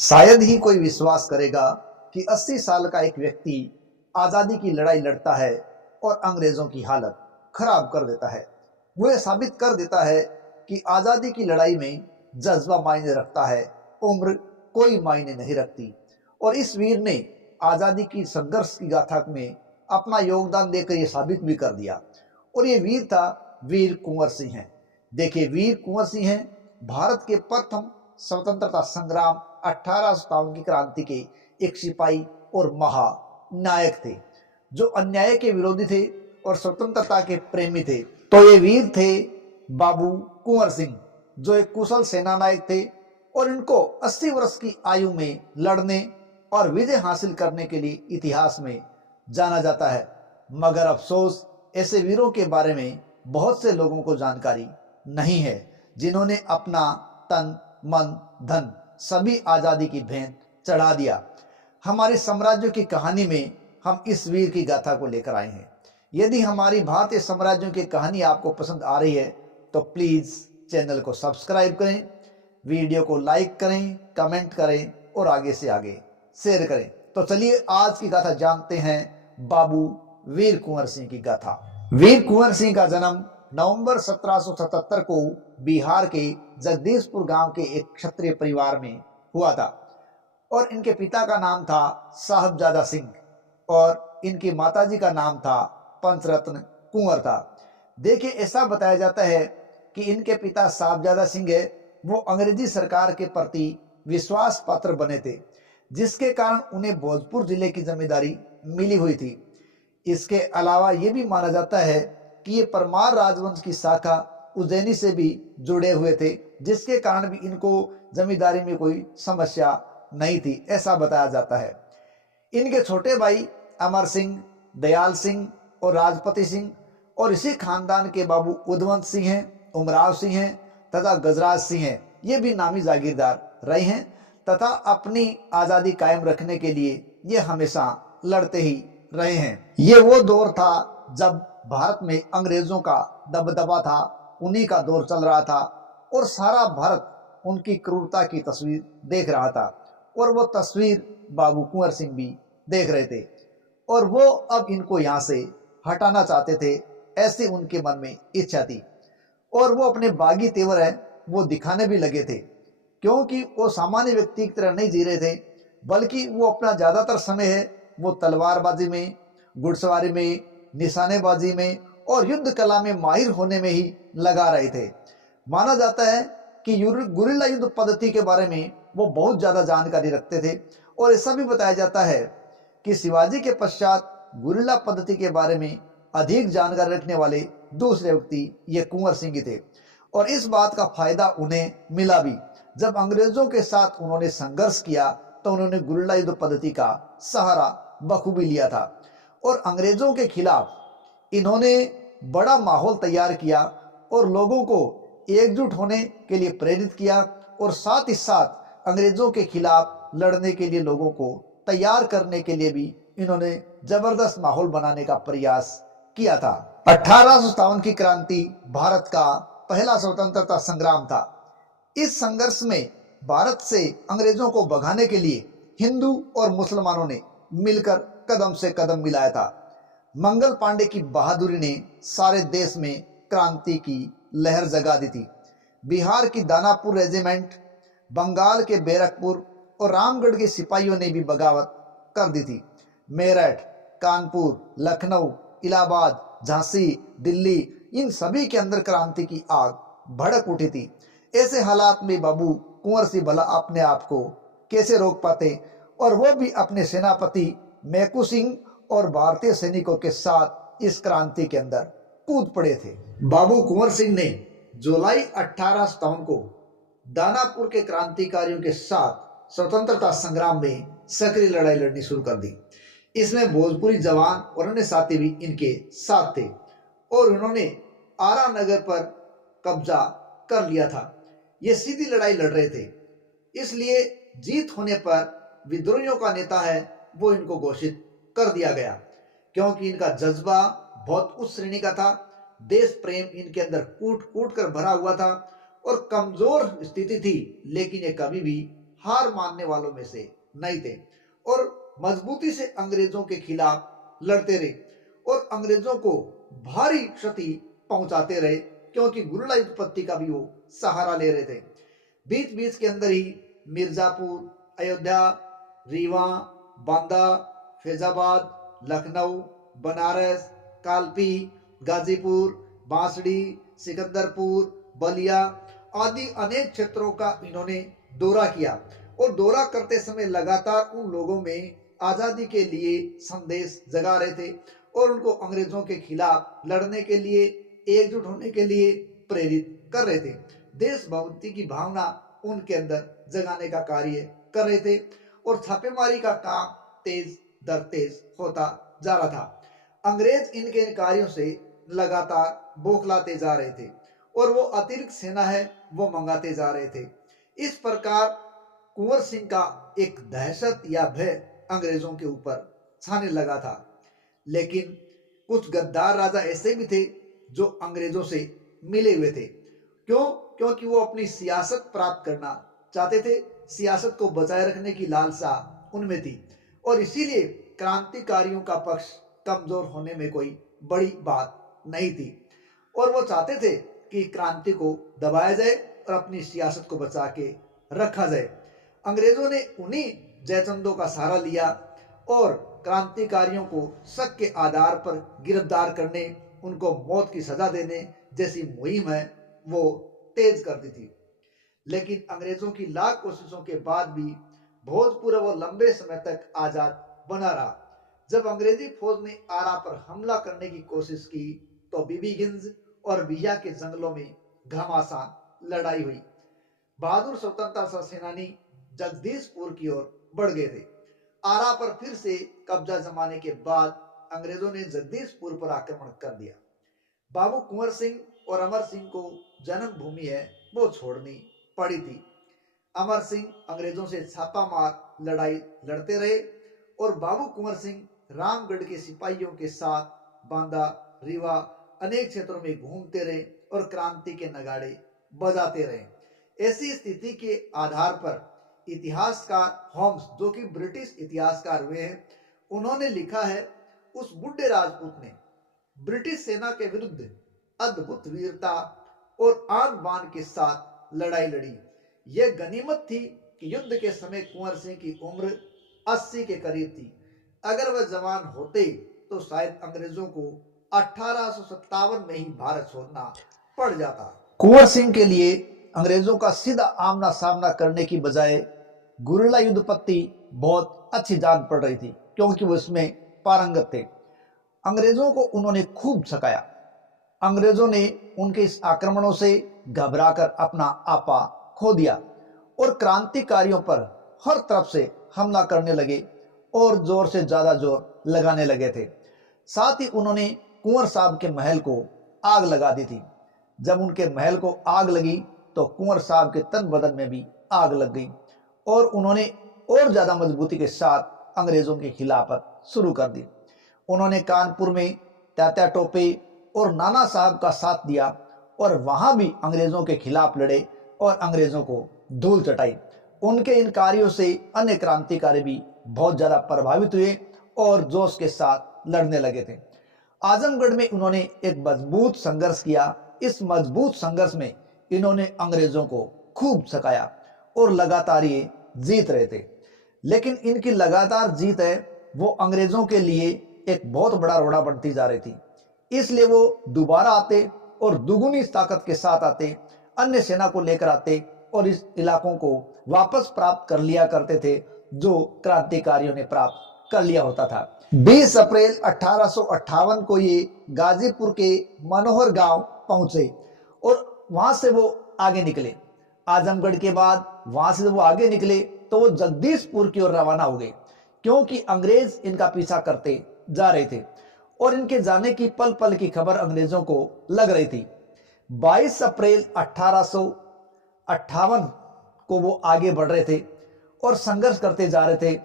शायद ही कोई विश्वास करेगा कि 80 साल का एक व्यक्ति आज़ादी की लड़ाई लड़ता है और अंग्रेज़ों की हालत खराब कर देता है। वो ये साबित कर देता है कि आज़ादी की लड़ाई में जज्बा मायने रखता है, उम्र कोई मायने नहीं रखती। और इस वीर ने आज़ादी की संघर्ष की गाथा में अपना योगदान देकर ये साबित भी कर दिया। और ये वीर था वीर कुंवर सिंह है। देखिए, वीर कुंवर सिंह है भारत के प्रथम स्वतंत्रता संग्राम 1857 की क्रांति के एक सिपाही और महानायक थे, जो अन्याय के विरोधी थे और स्वतंत्रता के प्रेमी थे। तो ये वीर थे बाबू कुंवर सिंह, जो एक कुशल सेना नायक थे और इनको 80 वर्ष की आयु में लड़ने और विजय हासिल करने के लिए इतिहास में जाना जाता है। मगर अफसोस, ऐसे वीरों के बारे में बहुत से लोगों को जानकारी नहीं है, जिन्होंने अपना तन मन धन सभी आज़ादी की भेंट चढ़ा दिया। हमारे साम्राज्यों की कहानी में हम इस वीर की गाथा को लेकर आए हैं। यदि हमारी भारतीय साम्राज्यों की कहानी आपको पसंद आ रही है तो प्लीज़ चैनल को सब्सक्राइब करें, वीडियो को लाइक करें, कमेंट करें और आगे से आगे शेयर करें। तो चलिए आज की गाथा जानते हैं बाबू वीर कुंवर सिंह की गाथा। वीर कुंवर सिंह का जन्म नवंबर 1777 को बिहार के जगदीशपुर गांव के एक क्षत्रिय परिवार में हुआ था और इनके पिता का नाम था साहबजादा सिंह और इनकी माताजी का नाम था पंचरत्न कुंवर था। देखिए, ऐसा बताया जाता है कि इनके पिता साहबजादा सिंह है वो अंग्रेजी सरकार के प्रति विश्वास पात्र बने थे, जिसके कारण उन्हें भोजपुर जिले की जमींदारी मिली हुई थी। इसके अलावा ये भी माना जाता है कि ये परमार राजवंश की शाखा उज्जैनी से भी जुड़े हुए थे, जिसके कारण भी इनको जमींदारी में कोई समस्या नहीं थी, ऐसा बताया जाता है। इनके छोटे भाई अमर सिंह, दयाल सिंह और राजपति सिंह और इसी खानदान के बाबू उदवंत सिंह हैं, उमराव सिंह हैं तथा गजराज सिंह हैं। ये भी नामी जागीरदार रहे हैं तथा अपनी आज़ादी कायम रखने के लिए ये हमेशा लड़ते ही रहे हैं। ये वो दौर था जब भारत में अंग्रेजों का दबदबा था, उन्हीं का दौर चल रहा था और सारा भारत उनकी क्रूरता की तस्वीर देख रहा था और वो तस्वीर बाबू कुंवर सिंह भी देख रहे थे और वो अब इनको यहाँ से हटाना चाहते थे, ऐसी उनके मन में इच्छा थी। और वो अपने बागी तेवर है वो दिखाने भी लगे थे, क्योंकि वो सामान्य व्यक्ति की तरह नहीं जी रहे थे, बल्कि वो अपना ज़्यादातर समय है वो तलवारबाजी में, घुड़सवारी में, निशानेबाजी में और युद्ध कला में माहिर होने में ही लगा रहे थे। माना जाता है कि गुरिल्ला युद्ध पद्धति के बारे में वो बहुत ज़्यादा जानकारी रखते थे और ऐसा भी बताया जाता है कि शिवाजी के पश्चात गुरिल्ला पद्धति के बारे में अधिक जानकारी रखने वाले दूसरे व्यक्ति ये कुंवर सिंह थे। और इस बात का फायदा उन्हें मिला भी। जब अंग्रेजों के साथ उन्होंने संघर्ष किया तो उन्होंने गुरिल्ला युद्ध पद्धति का सहारा बखूबी लिया था और अंग्रेजों के खिलाफ इन्होंने बड़ा माहौल तैयार किया और लोगों को एकजुट होने के लिए प्रेरित किया और साथ ही साथ अंग्रेजों के खिलाफ लड़ने के लिए लोगों को तैयार करने के लिए भी इन्होंने जबरदस्त माहौल बनाने का प्रयास किया था। 1857 की क्रांति भारत का पहला स्वतंत्रता संग्राम था। इस संघर्ष में भारत से अंग्रेजों को भगाने के लिए हिंदू और मुसलमानों ने मिलकर कदम से कदम मिलाया था। मंगल पांडे की बहादुरी ने सारे देश में क्रांति की लहर जगा दी थी। बिहार की दानापुर रेजिमेंट, बंगाल के बैरकपुर और रामगढ़ के सिपाहियों ने भी बगावत कर दी थी। मेरठ, कानपुर, लखनऊ, इलाहाबाद, झांसी, दिल्ली, इन सभी के अंदर क्रांति की आग भड़क उठी थी। ऐसे हालात में बाबू कुंवर सिंह भला अपने आप को कैसे रोक पाते, और वो भी अपने सेनापति मैकू सिंह और भारतीय सैनिकों के साथ इस क्रांति के अंदर कूद पड़े थे। बाबू कुंवर सिंह ने जुलाई 1857 को दानापुर के क्रांतिकारियों के साथ स्वतंत्रता संग्राम में सक्रिय लड़ाई लड़नी शुरू कर दी। इसमें भोजपुरी जवान और अन्य साथी भी इनके साथ थे और उन्होंने आरा नगर पर कब्जा कर लिया था। ये सीधी लड़ाई लड़ रहे थे, इसलिए जीत होने पर विद्रोहियों का नेता है वो इनको घोषित कर दिया गया, क्योंकि इनका जज्बा बहुत उच्च श्रेणी का था। देश प्रेम इनके अंदर कूट कूट कर भरा हुआ था और कमजोर स्थिति थी, लेकिन ये कभी भी हार मानने वालों में से नहीं थे और मजबूती से अंग्रेजों के खिलाफ लड़ते रहे और अंग्रेजों को भारी क्षति पहुंचाते रहे, क्योंकि गुरिल्ला युद्धपत्ति का भी वो सहारा ले रहे थे। बीच बीच के अंदर ही मिर्जापुर, अयोध्या, रीवा, बांदा, फैजाबाद, लखनऊ, बनारस, कालपी, गाजीपुर, बांसड़ी, सिकंदरपुर, बलिया आदि अनेक क्षेत्रों का इन्होंने दौरा किया और दौरा करते समय लगातार उन लोगों में आज़ादी के लिए संदेश जगा रहे थे और उनको अंग्रेजों के खिलाफ लड़ने के लिए, एकजुट होने के लिए प्रेरित कर रहे थे। देशभक्ति की भावना उनके अंदर जगाने का कार्य कर रहे थे और छापेमारी का काम तेज दर तेज होता जा रहा था। अंग्रेज इनके इन कार्यों से लगातार बौखलाते जा रहे थे और वो अतिरिक्त सेना है वो मंगाते जा रहे थे। इस प्रकार कुंवर सिंह का एक दहशत या भय अंग्रेजों के ऊपर छाने लगा था। लेकिन कुछ गद्दार राजा ऐसे भी थे जो अंग्रेजों से मिले हुए थे। क्यों? क्योंकि वो अपनी सियासत प्राप्त करना चाहते थे, सियासत को बचाए रखने की लालसा उनमें थी और इसीलिए क्रांतिकारियों का पक्ष कमजोर होने में कोई बड़ी बात नहीं थी और वो चाहते थे कि क्रांति को दबाया जाए और अपनी सियासत को बचा के रखा जाए। अंग्रेजों ने उन्हीं जयचंदों का सहारा लिया और क्रांतिकारियों को शक के आधार पर गिरफ्तार करने, उनको मौत की सजा देने जैसी मुहिम है वो तेज कर दी थी। लेकिन अंग्रेजों की लाख कोशिशों के बाद भी भोजपुर वो लंबे समय तक आजाद बना रहा। जब अंग्रेजी फौज ने आरा पर हमला करने की कोशिश की तो बिबिगिंज और बिया के जंगलों में घमासान लड़ाई हुई। बहादुर स्वतंत्रता सेनानी जगदीशपुर की ओर बढ़ गए थे। आरा पर फिर से कब्जा जमाने के बाद अंग्रेजों ने जगदीशपुर पर आक्रमण कर दिया। बाबू कुंवर सिंह और अमर सिंह को जन्मभूमि है वो छोड़नी पड़ी थी। अमर सिंह अंग्रेजों से छापामार लड़ाई लड़ते रहे और बाबू कुंवर सिंह रामगढ़ के सिपाहियों के साथ बांदा, रीवा अनेक क्षेत्रों में घूमते रहे और क्रांति के नगाड़े बजाते रहे। ऐसी स्थिति के आधार पर इतिहासकार होम्स, जो कि ब्रिटिश इतिहासकार हुए हैं, उन्होंने लिखा है, उस बुढ़े राजपूत ने ब्रिटिश सेना के विरुद्ध अद्भुत वीरता और आन बान के साथ लड़ाई लड़ी। यह गनीमत थी कि युद्ध के समय कुंवर सिंह की उम्र 80 के करीब थी। अगर वह जवान होते तो शायद अंग्रेजों को 1857 में ही भारत छोड़ना पड़ जाता। कुंवर सिंह के लिए अंग्रेजों का सीधा आमना सामना करने की बजाय गुरिल्ला युद्धपत्ति बहुत अच्छी जान पड़ रही थी, क्योंकि वो इसमें पारंगत थे। अंग्रेजों को उन्होंने खूब सकाया। अंग्रेजों ने उनके इस आक्रमणों से घबराकर अपना आपा खो दिया और क्रांतिकारियों पर हर तरफ से हमला करने लगे और जोर से ज्यादा जोर लगाने लगे थे। साथ ही उन्होंने कुंवर साहब के महल को आग लगा दी थी। जब उनके महल को आग लगी तो कुंवर साहब के तन बदन में भी आग लग गई और उन्होंने और ज्यादा मजबूती के साथ अंग्रेजों की खिलाफत शुरू कर दी। उन्होंने कानपुर में तात्या टोपे और नाना साहब का साथ दिया और वहां भी अंग्रेजों के खिलाफ लड़े और अंग्रेजों को धूल चटाई। उनके इन कार्यों से अन्य क्रांतिकारी भी बहुत ज्यादा प्रभावित हुए और जोश के साथ लड़ने लगे थे। आजमगढ़ में उन्होंने एक मजबूत संघर्ष किया। इस मजबूत संघर्ष में इन्होंने अंग्रेजों को खूब सकाया और लगातार ये जीत रहे थे। लेकिन इनकी लगातार जीत है वो अंग्रेजों के लिए एक बहुत बड़ा रोड़ा बनती जा रही थी। इसलिए वो दोबारा आते और दुगुनी ताकत के साथ आते, अन्य सेना को लेकर आते और इस इलाकों को वापस प्राप्त कर लिया करते थे जो क्रांतिकारियों ने प्राप्त कर लिया होता था। 20 अप्रैल 1858 को ये गाजीपुर के मनोहर गांव पहुंचे और वहां से वो आगे निकले। आजमगढ़ के बाद वहां से वो आगे निकले तो वो जगदीशपुर की ओर रवाना हो गए, क्योंकि अंग्रेज इनका पीछा करते जा रहे थे और इनके जाने की पल पल की खबर अंग्रेजों को लग रही थी। 22 अप्रैल 1858 को वो आगे बढ़ रहे थे और संघर्ष करते जा रहे थे,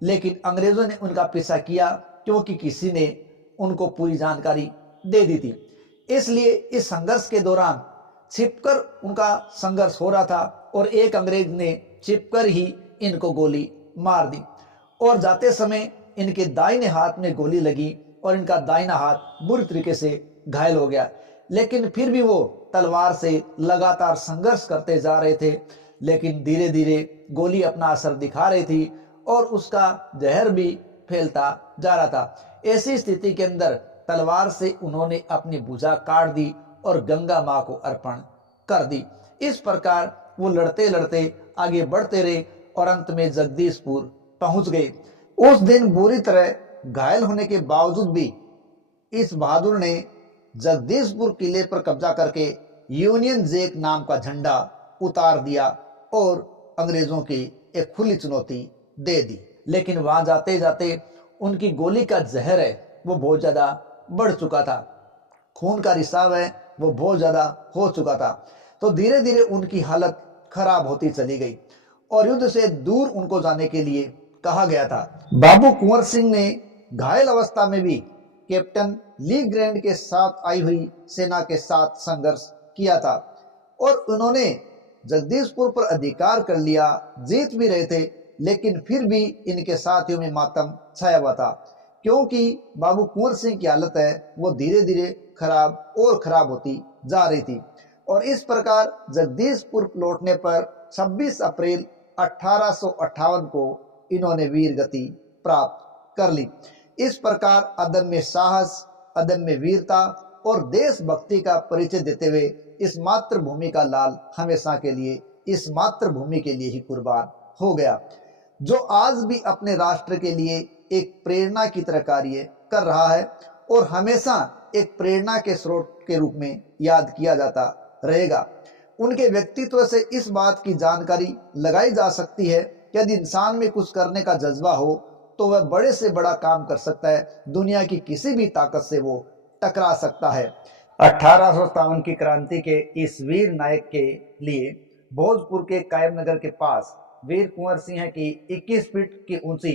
लेकिन अंग्रेजों ने उनका पीछा किया क्योंकि किसी ने उनको पूरी जानकारी दे दी थी। इसलिए इस संघर्ष के दौरान छिपकर उनका संघर्ष हो रहा था और एक अंग्रेज ने छिपकर ही इनको गोली मार दी और जाते समय इनके दाहिने हाथ में गोली लगी और इनका दाहिना हाथ बुरी तरीके से घायल हो गया। लेकिन फिर भी वो तलवार से लगातार संघर्ष करते जा रहे थे, लेकिन धीरे धीरे गोली अपना असर दिखा रही थी और उसका जहर भी फैलता जा रहा था। ऐसी स्थिति के अंदर तलवार से उन्होंने अपनी भुजा काट दी और गंगा माँ को अर्पण कर दी। इस प्रकार वो लड़ते लड़ते आगे बढ़ते रहे और अंत में जगदीशपुर पहुंच गए। उस दिन बुरी तरह घायल होने के बावजूद भी इस बहादुर ने जगदीशपुर किले पर कब्जा करके यूनियन जैक नाम का झंडा उतार दिया और अंग्रेजों की एक खुली चुनौती दे दी। लेकिन वहां जाते जाते उनकी गोली का जहर है वो बहुत ज्यादा बढ़ चुका था, खून का रिसाव है वो बहुत ज्यादा हो चुका था। तो धीरे धीरे उनकी हालत खराब होती चली गई और युद्ध से दूर उनको जाने के लिए कहा गया था। बाबू कुंवर सिंह ने घायल अवस्था में भी कैप्टन ली ग्रैंड के साथ आई हुई सेना के साथ संघर्ष किया था और उन्होंने जगदीशपुर पर अधिकार कर लिया, जीत भी रहे थे, लेकिन फिर भी इनके साथियों में मातम छाया हुआ था क्योंकि बाबू कुंवर सिंह की हालत है वो धीरे धीरे खराब और खराब होती जा रही थी। और इस प्रकार जगदीशपुर लौटने पर 26 अप्रैल 1858 को इन्होंने वीर गति प्राप्त कर ली। इस प्रकार अदम्य साहस, अदम्य वीरता और देशभक्ति का परिचय देते हुए इस मातृभूमि का लाल हमेशा के लिए इस मातृभूमि के लिए ही कुर्बान हो गया, जो आज भी अपने राष्ट्र के लिए एक प्रेरणा की तरह कार्य कर रहा है और हमेशा एक प्रेरणा के स्रोत के रूप में याद किया जाता रहेगा। उनके व्यक्तित्व से इस बात की जानकारी लगाई जा सकती है कि यदि इंसान में कुछ करने का जज्बा हो तो वह बड़े से बड़ा काम कर सकता है, दुनिया की किसी भी ताकत से वो टकरा सकता है। 1857 की क्रांति के इस वीर नायक के लिए भोजपुर के कायमनगर के पास वीर कुंवर सिंह की 21 फीट की ऊंची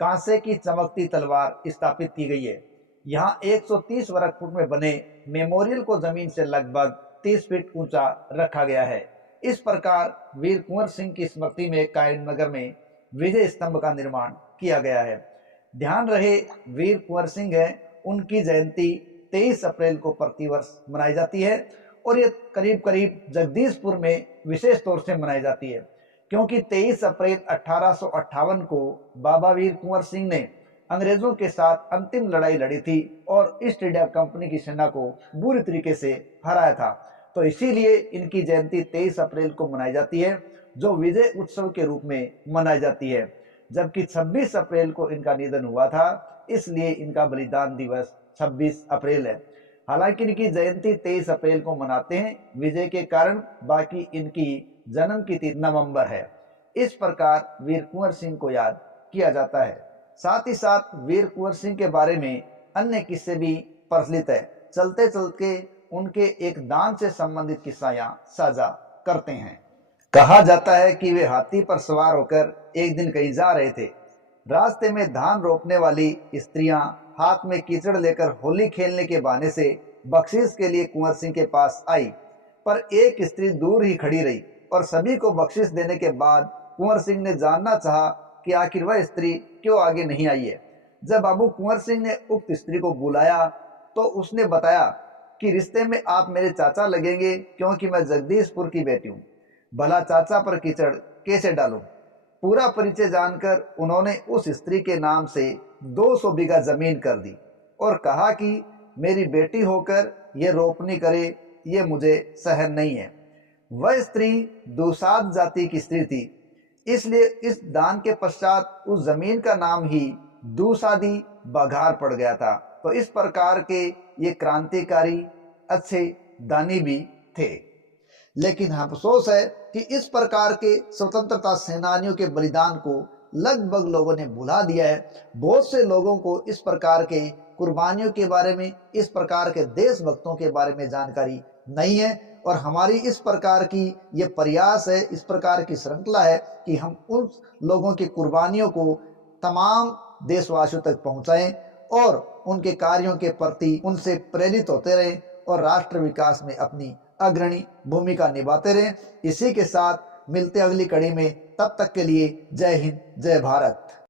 कांसे की चमकती तलवार स्थापित की गई है। यहाँ 130 वर्ग फुट में बने मेमोरियल को जमीन से लगभग 30 फीट ऊंचा रखा गया है। इस प्रकार वीर कुंवर सिंह की स्मृति में कायमनगर में विजय स्तंभ का निर्माण किया गया है। ध्यान रहे वीर कुंवर सिंह है, उनकी जयंती 23 अप्रैल को प्रतिवर्ष मनाई जाती है और ये करीब करीब जगदीशपुर में विशेष तौर से मनाई जाती है क्योंकि 23 अप्रैल 1858 को बाबा वीर कुंवर सिंह ने अंग्रेजों के साथ अंतिम लड़ाई लड़ी थी और ईस्ट इंडिया कंपनी की सेना को बुरी तरीके से हराया था। तो इसीलिए इनकी जयंती 23 अप्रैल को मनाई जाती है, जो विजय उत्सव के रूप में मनाई जाती है। जबकि 26 अप्रैल को इनका निधन हुआ था, इसलिए इनका बलिदान दिवस 26 अप्रैल है। हालांकि इनकी जयंती 23 अप्रैल को मनाते हैं विजय के कारण, बाकी इनकी जन्म की तिथि नवंबर है। इस प्रकार वीर कुंवर सिंह को याद किया जाता है। साथ ही साथ वीर कुंवर सिंह के बारे में अन्य किस्से भी प्रचलित है। चलते चलते उनके एक दान से संबंधित किस्सा यहाँ साझा करते हैं। कहा जाता है कि वे हाथी पर सवार होकर एक दिन कहीं जा रहे थे। रास्ते में धान रोपने वाली स्त्रियां हाथ में कीचड़ लेकर होली खेलने के बहाने से बख्शीश के लिए कुंवर सिंह के पास आई, पर एक स्त्री दूर ही खड़ी रही और सभी को बख्शीश देने के बाद कुंवर सिंह ने जानना चाहा कि आखिर वह स्त्री क्यों आगे नहीं आई है। जब बाबू कुंवर सिंह ने उक्त स्त्री को बुलाया तो उसने बताया कि रिश्ते में आप मेरे चाचा लगेंगे क्योंकि मैं जगदीशपुर की बेटी हूँ, भला चाचा पर कीचड़ कैसे डालूं। पूरा परिचय जानकर उन्होंने उस स्त्री के नाम से 200 बीघा जमीन कर दी और कहा कि मेरी बेटी होकर ये रोपनी करे, ये मुझे सहन नहीं है। वह स्त्री दुसाद जाति की स्त्री थी, इसलिए इस दान के पश्चात उस जमीन का नाम ही दूसादी बघार पड़ गया था। तो इस प्रकार के ये क्रांतिकारी अच्छे दानी भी थे। लेकिन अफसोस है कि इस प्रकार के स्वतंत्रता सेनानियों के बलिदान को लगभग लोगों ने भुला दिया है। बहुत से लोगों को इस प्रकार के कुर्बानियों के बारे में, इस प्रकार के देशभक्तों के बारे में जानकारी नहीं है और हमारी इस प्रकार की ये प्रयास है, इस प्रकार की श्रृंखला है कि हम उन लोगों की कुर्बानियों को तमाम देशवासियों तक पहुंचाएं और उनके कार्यों के प्रति उनसे प्रेरित होते रहें और राष्ट्र विकास में अपनी अग्रणी भूमिका निभाते रहें। इसी के साथ मिलते अगली कड़ी में, तब तक के लिए जय हिंद, जय भारत।